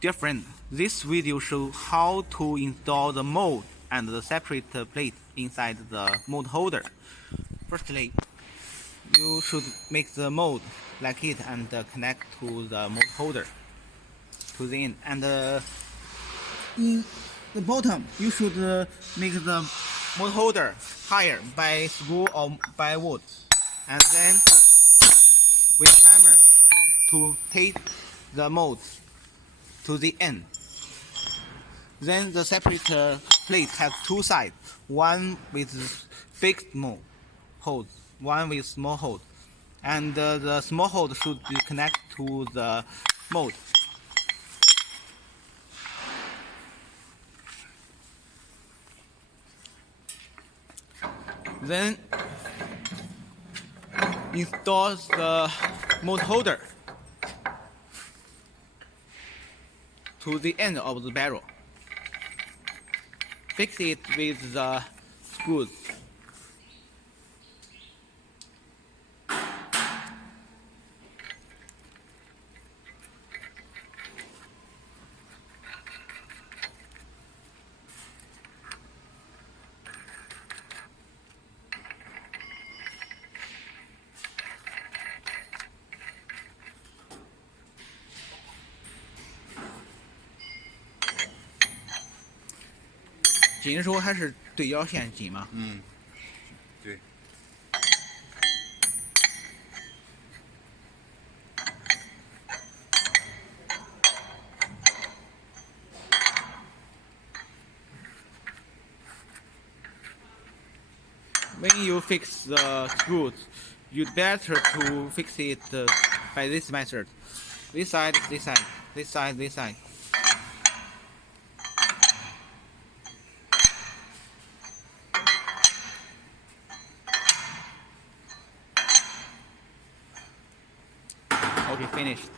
Dear friend, this video shows how to install the mold and the separate plate inside the mold holder. Firstly, you should make the mold like it and connect to the mold holder to the end. And in the bottom, you should make the mold holder higher by screw or by wood, and then with hammer to take the mold to the end. Then the separate plate has two sides, one with big hole, one with small hole, and the small hole should be connected to the mold. Then install the mold holder to the end of the barrel. Fix it with the screws.紧的时候还是对角线紧吗？对。When you fix the screws, you'd better to fix it by this method. This side, this side, this side, this side. Okay, finished.